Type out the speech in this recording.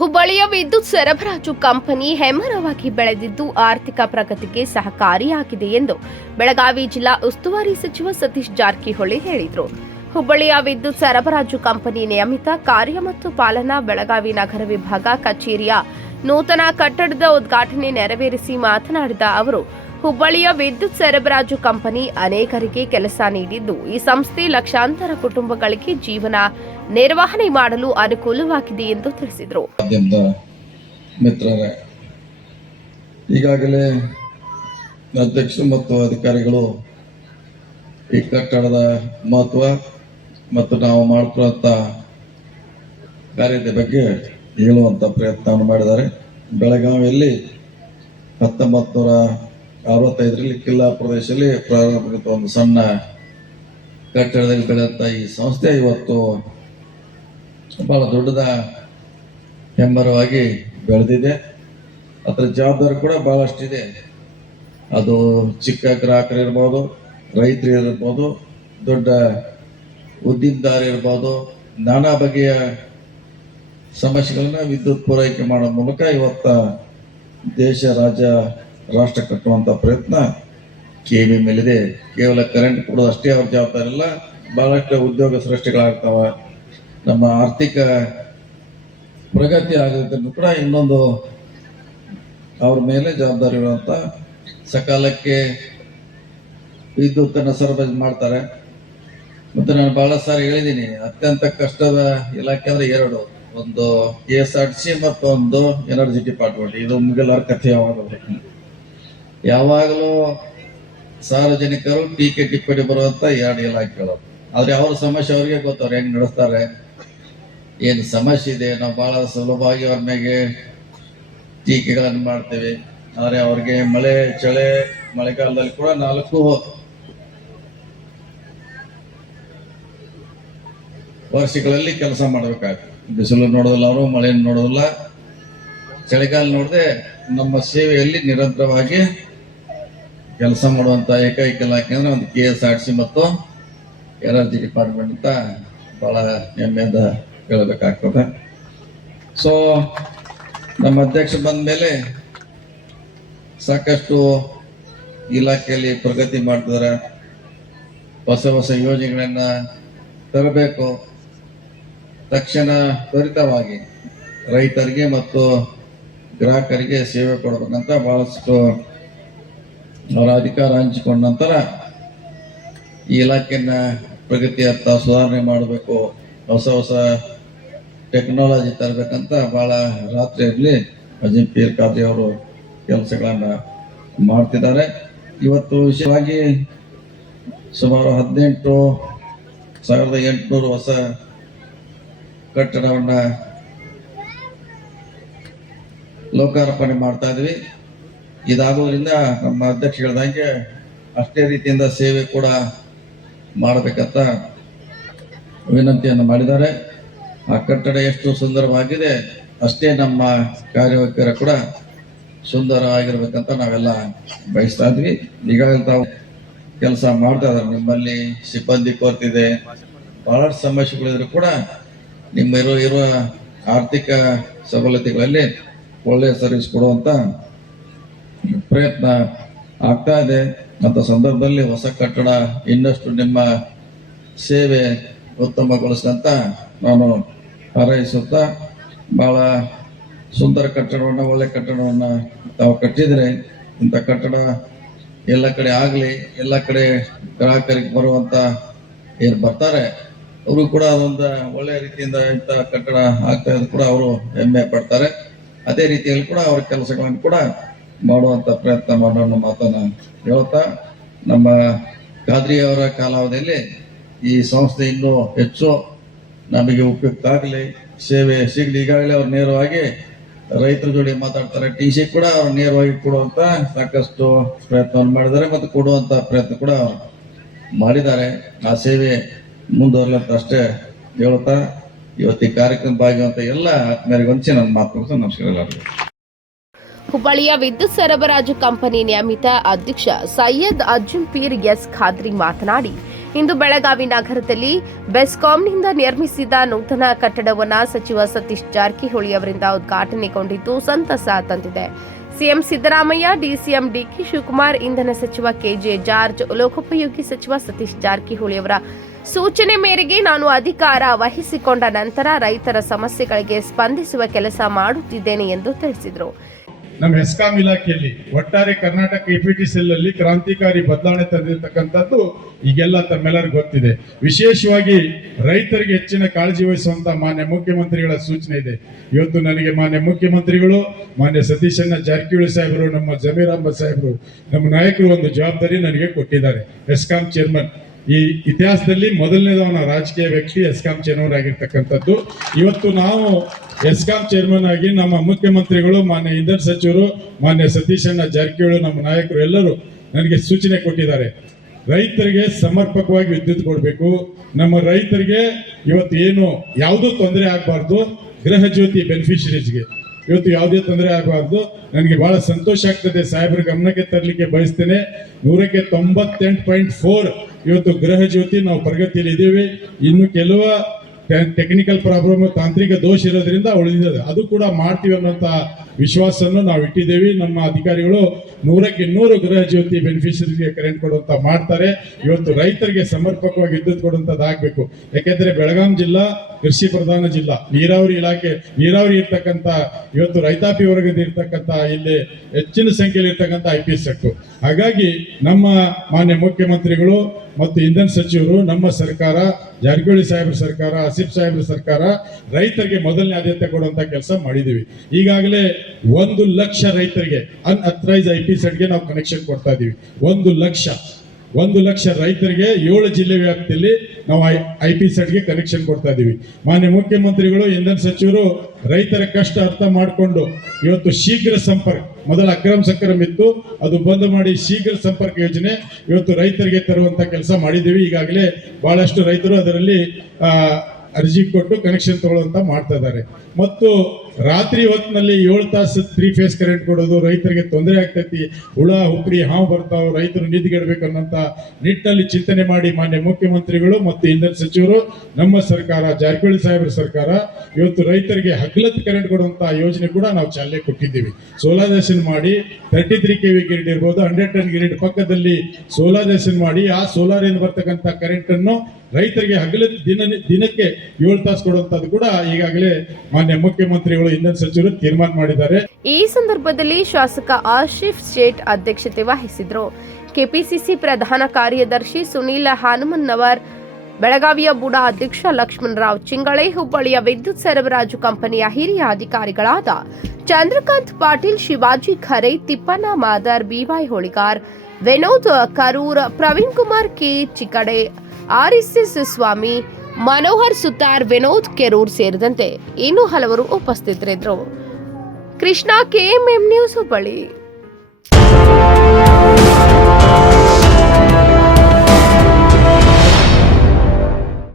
ಹುಬ್ಬಳ್ಳಿಯ ವಿದ್ಯುತ್ ಸರಬರಾಜು ಕಂಪನಿ ಹೆಮ್ಮರವಾಗಿ ಬೆಳೆದಿದ್ದು ಆರ್ಥಿಕ ಪ್ರಗತಿಗೆ ಸಹಕಾರಿಯಾಗಿದೆ ಎಂದು ಬೆಳಗಾವಿ ಜಿಲ್ಲಾ ಉಸ್ತುವಾರಿ ಸಚಿವ ಸತೀಶ್ ಜಾರಕಿಹೊಳಿ ಹೇಳಿದರು. ಹುಬ್ಬಳ್ಳಿಯ ವಿದ್ಯುತ್ ಸರಬರಾಜು ಕಂಪನಿ ನಿಯಮಿತ ಕಾರ್ಯ ಮತ್ತು ಪಾಲನಾ ಬೆಳಗಾವಿ ನಗರ ವಿಭಾಗ ಕಚೇರಿಯ ನೂತನ ಕಟ್ಟಡದ ಉದ್ಘಾಟನೆ ನೆರವೇರಿಸಿ ಮಾತನಾಡಿದ ಅವರು, ಹುಬ್ಬಳ್ಳಿಯ ವಿದ್ಯುತ್ ಸರಬರಾಜು ಕಂಪನಿ ಅನೇಕರಿಗೆ ಕೆಲಸ ನೀಡಿದ್ದು, ಈ ಸಂಸ್ಥೆ ಲಕ್ಷಾಂತರ ಕುಟುಂಬಗಳಿಗೆ ಜೀವನ ನಿರ್ವಹಣೆ ಮಾಡಲು ಅನುಕೂಲವಾಗಿದೆ ಎಂದು ತಿಳಿಸಿದರು. ಈಗಾಗಲೇ ಅಧ್ಯಕ್ಷರು ಮತ್ತು ಅಧಿಕಾರಿಗಳು ಈ ಕಟ್ಟಡದ ಮಹತ್ವ ಮತ್ತು ನಾವು ಮಾಡ್ಕೊಳ್ಳುವಂಥ ಕಾರ್ಯದ ಬಗ್ಗೆ ಹೇಳುವಂಥ ಪ್ರಯತ್ನವನ್ನು ಮಾಡಿದ್ದಾರೆ. ಬೆಳಗಾವಿಯಲ್ಲಿ ಹತ್ತೊಂಬತ್ತು ನೂರ ಅರವತ್ತೈದರಲ್ಲಿ ಕಿಲ್ಲಾ ಪ್ರದೇಶದಲ್ಲಿ ಪ್ರಾರಂಭವಾದ ಒಂದು ಸಣ್ಣ ಕಟ್ಟಡದಲ್ಲಿ ಬೆಳೆದಂಥ ಈ ಸಂಸ್ಥೆ ಇವತ್ತು ಬಹಳ ದೊಡ್ಡದ ಹೆಮ್ಮರವಾಗಿ ಬೆಳೆದಿದೆ. ಅದರ ಜವಾಬ್ದಾರಿ ಕೂಡ ಬಹಳಷ್ಟಿದೆ. ಅದು ಚಿಕ್ಕ ಗ್ರಾಹಕರು ಇರ್ಬೋದು, ರೈತರು ಇರ್ಬೋದು, ದೊಡ್ಡ ಉದ್ದಿಮೆದಾರ ಇರ್ಬೋದು, ನಾನಾ ಬಗೆಯ ಸಮಸ್ಯೆಗಳನ್ನ ವಿದ್ಯುತ್ ಪೂರೈಕೆ ಮಾಡೋ ಮೂಲಕ ಇವತ್ತ ದೇಶ, ರಾಜ್ಯ, ರಾಷ್ಟ್ರ ಕಟ್ಟುವಂಥ ಪ್ರಯತ್ನ ಕೆ ಬಿ ಮೇಲಿದೆ. ಕೇವಲ ಕರೆಂಟ್ ಕೊಡೋದು ಅಷ್ಟೇ ಅವ್ರ ಜವಾಬ್ದಾರಿ ಇಲ್ಲ ಬಹಳಷ್ಟು ಉದ್ಯೋಗ ಸೃಷ್ಟಿಗಳಾಗ್ತಾವ. ನಮ್ಮ ಆರ್ಥಿಕ ಪ್ರಗತಿ ಆಗೋದನ್ನು ಕೂಡ ಇನ್ನೊಂದು ಅವ್ರ ಮೇಲೆ ಜವಾಬ್ದಾರಿ ಇರುವಂತ ಸಕಾಲಕ್ಕೆ ವಿದ್ಯುತ್ತನ್ನು ಸರಬರಾಜು ಮಾಡ್ತಾರೆ. ಮತ್ತೆ ನಾನು ಭಾಳ ಸಾರಿ ಹೇಳಿದ್ದೀನಿ ಅತ್ಯಂತ ಕಷ್ಟದ ಇಲಾಖೆ ಅಂದರೆ ಎರಡು. ಒಂದು ಕೆ ಎಸ್ ಆರ್ ಸಿ ಮತ್ತು ಒಂದು ಎನರ್ಜಿ ಡಿಪಾರ್ಟ್ಮೆಂಟ್ ಇದು ಮುಗಿಲಾರ ಕಥೆ ಯಾವಾಗಲೇ. ಯಾವಾಗಲೂ ಸಾರ್ವಜನಿಕರು ಟೀಕೆ ಟಿಪ್ಪಣಿ ಬರುವಂತ ಎರಡು ಇಲಾಖೆಗಳು. ಆದ್ರೆ ಅವ್ರ ಸಮಸ್ಯೆ ಅವ್ರಿಗೆ ಗೊತ್ತವ್ರು ಹೆಂಗ್ ನಡೆಸ್ತಾರೆ. ಏನು ಸಮಸ್ಯೆ ಇದೆ ನಾವು ಬಹಳ ಸುಲಭವಾಗಿ ಅವ್ರ ಮೇಲೆ ಟೀಕೆಗಳನ್ನು ಮಾಡ್ತೇವೆ. ಆದರೆ ಅವ್ರಿಗೆ ಮಳೆ, ಚಳಿ, ಮಳೆಗಾಲದಲ್ಲಿ ಕೂಡ ನಾಲ್ಕು ವರ್ಷಗಳಲ್ಲಿ ಕೆಲಸ ಮಾಡಬೇಕಾಗ್ತದೆ. ಬಿಸಿಲು ನೋಡೋದಿಲ್ಲ ಅವರು ಮಳೆ ನೋಡೋದಿಲ್ಲ. ಚಳಿಗಾಲ ನೋಡದೆ ನಮ್ಮ ಸೇವೆಯಲ್ಲಿ ನಿರಂತರವಾಗಿ ಕೆಲಸ ಮಾಡುವಂತ ಏಕೈಕ ಇಲಾಖೆ ಅಂದ್ರೆ ಒಂದು ಕೆ ಎಸ್ ಆರ್ ಸಿ ಮತ್ತು ಎನರ್ಜಿ ಡಿಪಾರ್ಟ್ಮೆಂಟ್ ಅಂತ ಬಹಳ ಹೆಮ್ಮೆಯಿಂದ ಹೇಳಬೇಕಾಗ್ತದೆ. ಸೊ ನಮ್ಮ ಅಧ್ಯಕ್ಷ ಬಂದ ಮೇಲೆ ಸಾಕಷ್ಟು ಇಲಾಖೆಯಲ್ಲಿ ಪ್ರಗತಿ ಮಾಡ್ತಿದ್ದಾರೆ. ಹೊಸ ಹೊಸ ಯೋಜನೆಗಳನ್ನ ತರಬೇಕು. ತಕ್ಷಣ ತ್ವರಿತವಾಗಿ ರೈತರಿಗೆ ಮತ್ತು ಗ್ರಾಹಕರಿಗೆ ಸೇವೆ ಕೊಡಬೇಕಂತ ಬಹಳಷ್ಟು ಅವರ ಅಧಿಕಾರ ಹಂಚಿಕೊಂಡ ನಂತರ ಈ ಇಲಾಖೆಯನ್ನ ಪ್ರಗತಿಯತ್ತ ಸುಧಾರಣೆ ಮಾಡಬೇಕು. ಹೊಸ ಹೊಸ ಟೆಕ್ನಾಲಜಿ ತರಬೇಕಂತ ಬಹಳ ರಾತ್ರಿಯಲ್ಲಿ ಅಜಿಂ ಪೀರ್ ಖಾದ್ರಿ ಅವರು ಕೆಲಸಗಳನ್ನ ಮಾಡ್ತಿದ್ದಾರೆ. ಇವತ್ತು ವಿಶೇಷವಾಗಿ ಸುಮಾರು ಹದಿನೆಂಟು ಸಾವಿರದ ಎಂಟುನೂರು ಹೊಸ ಕಟ್ಟಡವನ್ನ ಲೋಕಾರ್ಪಣೆ ಮಾಡ್ತಾ ಇದ್ವಿ. ಇದಾಗೋದ್ರಿಂದ ನಮ್ಮ ಅಧ್ಯಕ್ಷ ಹೇಳ್ದಂಗೆ ಅಷ್ಟೇ ರೀತಿಯಿಂದ ಸೇವೆ ಕೂಡ ಮಾಡಬೇಕಂತ ವಿನಂತಿಯನ್ನು ಮಾಡಿದ್ದಾರೆ. ಆ ಕಟ್ಟಡ ಎಷ್ಟು ಸುಂದರವಾಗಿದೆ, ಅಷ್ಟೇ ನಮ್ಮ ಕಾರ್ಯವೈಖರಿ ಕೂಡ ಸುಂದರವಾಗಿರ್ಬೇಕಂತ ನಾವೆಲ್ಲ ಬಯಸ್ತಾ ಇದ್ವಿ. ಈಗಾಗಲೇ ತಾವು ಕೆಲಸ ಮಾಡ್ತಾ ಇದ್ದಾರೆ. ನಿಮ್ಮಲ್ಲಿ ಸಿಬ್ಬಂದಿ ಕೊರತಿದೆ. ಬಹಳಷ್ಟು ಸಮಸ್ಯೆಗಳಿದ್ರು ಕೂಡ ನಿಮ್ಮ ಇರೋ, ಇರುವ ಆರ್ಥಿಕ ಸವಲತ್ತುಗಳಲ್ಲಿ ಒಳ್ಳೆಯ ಸರ್ವಿಸ್ ಕೊಡುವಂತ ಪ್ರಯತ್ನ ಆಗ್ತಾ ಇದೆ. ಅಂತ ಸಂದರ್ಭದಲ್ಲಿ ಹೊಸ ಕಟ್ಟಡ ಇನ್ನಷ್ಟು ನಿಮ್ಮ ಸೇವೆ ಉತ್ತಮಗೊಳಿಸಿದಂತ ನಾನು ಹಾರೈಸುತ್ತಾ ಬಹಳ ಸುಂದರ ಕಟ್ಟಡವನ್ನು, ಒಳ್ಳೆ ಕಟ್ಟಡವನ್ನು ತಾವು ಕಟ್ಟಿದರೆ ಇಂಥ ಕಟ್ಟಡ ಎಲ್ಲ ಕಡೆ ಆಗಲಿ, ಎಲ್ಲ ಕಡೆ ಗ್ರಾಹಕರಿಗೆ ಬರುವಂಥ ಏನು ಬರ್ತಾರೆ, ಅವರು ಕೂಡ ಅದೊಂದು ಒಳ್ಳೆಯ ರೀತಿಯಿಂದ ಇಂಥ ಕಟ್ಟಡ ಆಗ್ತಾ ಇದ್ದು ಕೂಡ ಅವರು ಹೆಮ್ಮೆ ಪಡ್ತಾರೆ. ಅದೇ ರೀತಿಯಲ್ಲಿ ಕೂಡ ಅವರ ಕೆಲಸಗಳನ್ನು ಕೂಡ ಮಾಡುವಂಥ ಪ್ರಯತ್ನ ಮಾಡೋಣ ಮಾತನ್ನು ಮಾತನ್ನ ಹೇಳ್ತಾ ನಮ್ಮ ಖಾದ್ರಿಯವರ ಕಾಲಾವಧಿಯಲ್ಲಿ ಈ ಸಂಸ್ಥೆ ಇನ್ನೂ ಹೆಚ್ಚು ನಮಗೆ ಉಪಯುಕ್ತ ಆಗಲಿ, ಸೇವೆ ಸಿಗಲಿ, ಈಗಾಗಲೇ ಅವ್ರು ನೇರವಾಗಿ ರೈತರ ಜೋಡಿ ಮಾತಾಡ್ತಾರೆ. ಟಿ ಸಿ ಕೂಡ ಅವ್ರು ನೇರವಾಗಿ ಕೊಡುವಂತ ಸಾಕಷ್ಟು ಪ್ರಯತ್ನವನ್ನು ಮಾಡಿದ್ದಾರೆ ಮತ್ತು ಕೊಡುವಂತ ಪ್ರಯತ್ನ ಕೂಡ ಮಾಡಿದ್ದಾರೆ. ಆ ಸೇವೆ ಮುಂದುವರ್ಲಂತ ಅಷ್ಟೇ ಹೇಳ್ತಾ ಇವತ್ತಿ ಕಾರ್ಯಕ್ರಮ ಭಾಗಿಯುವಂತ ಎಲ್ಲ ಆತ್ಮೀಯರಿಗೆ ಹೊಂಚಿ ನನ್ನ ಮಾತು ನಮಸ್ಕಾರ ಹುಬ್ಬಳ್ಳಿಯ ವಿದ್ಯುತ್ ಸರಬರಾಜು ಕಂಪನಿ ನಿಯಮಿತ ಅಧ್ಯಕ್ಷ ಸೈಯದ್ ಅಜ್ಜುಂ ಪೀರ್ ಎಸ್ ಖಾದ್ರಿ ಮಾತನಾಡಿ ಇಂದು ಬೆಳಗಾವಿ ನಗರದಲ್ಲಿ ಬೆಸ್ಕಾಂನಿಂದ ನಿರ್ಮಿಸಿದ ನೂತನ ಕಟ್ಟಡವನ್ನು ಸಚಿವ ಸತೀಶ್ ಜಾರಕಿಹೊಳಿ ಅವರಿಂದ ಉದ್ಘಾಟನೆಗೊಂಡಿದ್ದು ಸಂತಸ ತಂದಿದೆ. CM Siddaramaiah, DCM DK Shivakumar, ಇಂಧನ ಸಚಿವ ಕೆಜೆ ಜಾರ್ಜ್, ಲೋಕೋಪಯೋಗಿ ಸಚಿವ ಸತೀಶ್ ಜಾರಕಿಹೊಳಿ ಅವರ ಸೂಚನೆ ಮೇರೆಗೆ ನಾನು ಅಧಿಕಾರ ವಹಿಸಿಕೊಂಡ ನಂತರ ರೈತರ ಸಮಸ್ಯೆಗಳಿಗೆ ಸ್ಪಂದಿಸುವ ಕೆಲಸ ಮಾಡುತ್ತಿದ್ದೇನೆ ಎಂದು ತಿಳಿಸಿದರು. ನಮ್ಮ ಹೆಸ್ಕಾಂ ಇಲಾಖೆಯಲ್ಲಿ ಒಟ್ಟಾರೆ ಕರ್ನಾಟಕ ಎಪಿಟಿಸಿಎಲ್ ಅಲ್ಲಿ ಕ್ರಾಂತಿಕಾರಿ ಬದಲಾವಣೆ ತಂದಿರತಕ್ಕಂಥದ್ದು ಈಗೆಲ್ಲ ತಮ್ಮೆಲ್ಲರಿಗೂ ಗೊತ್ತಿದೆ. ವಿಶೇಷವಾಗಿ ರೈತರಿಗೆ ಹೆಚ್ಚಿನ ಕಾಳಜಿ ವಹಿಸುವಂತ ಮಾನ್ಯ ಮುಖ್ಯಮಂತ್ರಿಗಳ ಸೂಚನೆ ಇದೆ. ಇವತ್ತು ನನಗೆ ಮಾನ್ಯ ಮುಖ್ಯಮಂತ್ರಿಗಳು, ಮಾನ್ಯ ಸತೀಶಣ್ಣ ಜಾರಕಿಹೊಳಿ ಸಾಹೇಬರು, ನಮ್ಮ ಜಮೀರ್ ಅಹಮದ್ ಸಾಹೇಬರು, ನಮ್ಮ ನಾಯಕರು ಒಂದು ಜವಾಬ್ದಾರಿ ನನಗೆ ಕೊಟ್ಟಿದ್ದಾರೆ. ಹೆಸ್ಕಾಂ ಚೇರ್ಮನ್ ಈ ಇತಿಹಾಸದಲ್ಲಿ ಮೊದಲನೇದವನ ರಾಜಕೀಯ ವ್ಯಕ್ತಿ ಎಸ್ಕಾಂ ಚೇರ್ಮನ್ ಆಗಿರ್ತಕ್ಕಂಥದ್ದು. ಇವತ್ತು ನಾವು ಎಸ್ಕಾಂ ಚೇರ್ಮನ್ ಆಗಿ ನಮ್ಮ ಮುಖ್ಯಮಂತ್ರಿಗಳು, ಮಾನ್ಯ ಇಂಧನ ಸಚಿವರು, ಮಾನ್ಯ ಸತೀಶಣ್ಣ ಜಾರಕಿಹೊಳಿ, ನಮ್ಮ ನಾಯಕರು ಎಲ್ಲರೂ ನನಗೆ ಸೂಚನೆ ಕೊಟ್ಟಿದ್ದಾರೆ. ರೈತರಿಗೆ ಸಮರ್ಪಕವಾಗಿ ವಿದ್ಯುತ್ ಕೊಡಬೇಕು. ನಮ್ಮ ರೈತರಿಗೆ ಇವತ್ತು ಏನು ಯಾವುದೂ ತೊಂದರೆ ಆಗಬಾರ್ದು. ಗೃಹ ಜ್ಯೋತಿ ಬೆನಿಫಿಷರೀಸ್ಗೆ ಇವತ್ತು ಯಾವುದೇ ತೊಂದರೆ ಆಗಬಾರ್ದು. ನನಗೆ ಬಹಳ ಸಂತೋಷ ಆಗ್ತದೆ. ಸಾಹೇಬರ ಗಮನಕ್ಕೆ ತರಲಿಕ್ಕೆ ಬಯಸ್ತೇನೆ. ನೂರಕ್ಕೆ ತೊಂಬತ್ತೆಂಟು ಪಾಯಿಂಟ್ ಫೋರ್ ಇವತ್ತು ಗೃಹ ಜ್ಯೋತಿ ನಾವು ಪ್ರಗತಿಯಲ್ಲಿ ಇದ್ದೀವಿ. ಇನ್ನು ಕೆಲವು ಟೆಕ್ನಿಕಲ್ ಪ್ರಾಬ್ಲಮ್ ತಾಂತ್ರಿಕ ದೋಷ ಇರೋದ್ರಿಂದ ಉಳಿದಿದೆ. ಅದು ಕೂಡ ಮಾಡ್ತೀವಿ ಅನ್ನೋಂಥ ವಿಶ್ವಾಸವನ್ನು ನಾವು ಇಟ್ಟಿದ್ದೇವೆ. ನಮ್ಮ ಅಧಿಕಾರಿಗಳು ನೂರಕ್ಕೆ ನೂರು ಗೃಹ ಜ್ಯೋತಿ ಬೆನಿಫಿಷರಿಗೆ ಕರೆಂಟ್ ಕೊಡುವಂತ ಮಾಡ್ತಾರೆ. ಇವತ್ತು ರೈತರಿಗೆ ಸಮರ್ಪಕವಾಗಿ ವಿದ್ಯುತ್ ಕೊಡುವಂಥದ್ದು ಆಗಬೇಕು. ಯಾಕೆಂದ್ರೆ ಬೆಳಗಾಂ ಜಿಲ್ಲಾ, ಕೃಷಿ ಪ್ರಧಾನ ಜಿಲ್ಲಾ, ನೀರಾವರಿ ಇಲಾಖೆ, ನೀರಾವರಿ ಇರ್ತಕ್ಕಂಥ, ಇವತ್ತು ರೈತಾಪಿ ವರ್ಗದ ಇರ್ತಕ್ಕಂಥ, ಇಲ್ಲಿ ಹೆಚ್ಚಿನ ಸಂಖ್ಯೆಯಲ್ಲಿ ಇರ್ತಕ್ಕಂಥ ಐ ಪಿ ಹಾಗಾಗಿ ನಮ್ಮ ಮಾನ್ಯ ಮುಖ್ಯಮಂತ್ರಿಗಳು ಮತ್ತು ಇಂಧನ ಸಚಿವರು ನಮ್ಮ ಸರ್ಕಾರ, ಜಾರಕಿಹೊಳಿ ಸಾಹೇಬ್ರ ಸರ್ಕಾರ, ಆಸಿಫ್ ಸಾಹೇಬ್ರ ಸರ್ಕಾರ ರೈತರಿಗೆ ಮೊದಲನೇ ಆದ್ಯತೆ ಕೊಡುವಂತ ಕೆಲಸ ಮಾಡಿದೀವಿ. ಈಗಾಗಲೇ ಒಂದು ಲಕ್ಷ ರೈತರಿಗೆ ಅನ್ಅಥರೈಸ್ ಐ ಪಿ ಸೆಟ್ಗೆ ನಾವು ಕನೆಕ್ಷನ್ ಕೊಡ್ತಾ ಇದೀವಿ. ಒಂದು ಲಕ್ಷ. ಒಂದು ಲಕ್ಷ ರೈತರಿಗೆ ಏಳು ಜಿಲ್ಲೆ ವ್ಯಾಪ್ತಿಯಲ್ಲಿ ನಾವು ಐ ಪಿ ಸೆಟ್ಗೆ ಕನೆಕ್ಷನ್ ಕೊಡ್ತಾ ಇದ್ದೀವಿ ಮಾನ್ಯ ಮುಖ್ಯಮಂತ್ರಿಗಳು, ಇಂಧನ ಸಚಿವರು ರೈತರ ಕಷ್ಟ ಅರ್ಥ ಮಾಡಿಕೊಂಡು ಇವತ್ತು ಶೀಘ್ರ ಸಂಪರ್ಕ, ಮೊದಲ ಅಕ್ರಮ ಸಕ್ರಮ ಇತ್ತು, ಅದು ಬಂದ್ ಮಾಡಿ ಶೀಘ್ರ ಸಂಪರ್ಕ ಯೋಜನೆ ಇವತ್ತು ರೈತರಿಗೆ ತರುವಂತ ಕೆಲಸ ಮಾಡಿದ್ದೀವಿ. ಈಗಾಗಲೇ ಬಹಳಷ್ಟು ರೈತರು ಅದರಲ್ಲಿ ಅರ್ಜಿ ಕೊಟ್ಟು ಕನೆಕ್ಷನ್ ತಗೊಳ್ಳುವಂತ ಮಾಡ್ತಾ ಇದ್ದಾರೆ. ಮತ್ತು ರಾತ್ರಿ ಹೊತ್ತಿನಲ್ಲಿ ಏಳು ತಾಸು ತ್ರೀ ಫೇಸ್ ಕರೆಂಟ್ ಕೊಡೋದು, ರೈತರಿಗೆ ತೊಂದರೆ ಆಗ್ತೈತಿ, ಹುಳ, ಹುಕ್ರಿ, ಹಾವು ಬರ್ತಾವ, ರೈತರು ನಿಧಿಗೆಡ್ಬೇಕನ್ನಂತ ನಿಟ್ಟಿನಲ್ಲಿ ಚಿಂತನೆ ಮಾಡಿ ಮಾನ್ಯ ಮುಖ್ಯಮಂತ್ರಿಗಳು ಮತ್ತು ಇಂಧನ ಸಚಿವರು, ನಮ್ಮ ಸರ್ಕಾರ, ಜಾರಕಿಹೊಳಿ ಸಾಹೇಬ್ರ ಸರ್ಕಾರ, ಇವತ್ತು ರೈತರಿಗೆ ಹಗ್ಲತ್ ಕರೆಂಟ್ ಕೊಡುವಂತ ಯೋಜನೆ ಕೂಡ ನಾವು ಚಾಲನೆ ಕೊಟ್ಟಿದ್ದೀವಿ. ಸೋಲಾರೇಷನ್ ಮಾಡಿ thirty three K V grid ಇರ್ಬೋದು ಹಂಡ್ರೆಡ್ ಟನ್ ಗ್ರಿಡ್ ಪಕ್ಕದಲ್ಲಿ ಸೋಲಾರೇಷನ್ ಮಾಡಿ, ಆ ಸೋಲಾರ್ ಇಂದ ಬರ್ತಕ್ಕಂಥ ಕರೆಂಟ್ ಅನ್ನು ರೈತರಿಗೆ ಹಗಲ ದಿನ ದಿನಕ್ಕೆ ಏಳು ತಾಸು ಕೊಡುವಂತದ್ದು ಕೂಡ ಈಗಾಗಲೇ ಮಾನ್ಯ ಮುಖ್ಯಮಂತ್ರಿಗಳು ಇಂಧನ ಸಚಿವರು ತೀರ್ಮಾನ ಮಾಡಿದ್ದಾರೆ. ಈ ಸಂದರ್ಭದಲ್ಲಿ ಶಾಸಕ ಆಶಿಫ್ ಶೇಟ್ ಅಧ್ಯಕ್ಷತೆ ವಹಿಸಿದ್ರು. ಕೆಪಿಸಿಸಿ ಪ್ರಧಾನ ಕಾರ್ಯದರ್ಶಿ ಸುನೀಲ್ ಹನುಮನ್ನವರ್, ಬೆಳಗಾವಿಯ ಬುಡಾ ಅಧ್ಯಕ್ಷ ಲಕ್ಷ್ಮಣರಾವ್ ಚಿಂಗಳೆ, ಹುಬ್ಬಳ್ಳಿಯ ವಿದ್ಯುತ್ ಸರಬರಾಜು ಕಂಪನಿಯ ಹಿರಿಯ ಅಧಿಕಾರಿಗಳಾದ Chandrakant Patil, Shivaji Khare Tippana Madar, B Y Holigar, Vinod Karur, Praveen Kumar K. Chikade RSS Swami Manohar Sutar Vinod Kerur ಸೇರಿದಂತೆ ಇನ್ನೂ ಹಲವರು ಉಪಸ್ಥಿತರಿದ್ದರು. Krishna KMM news Hubballi.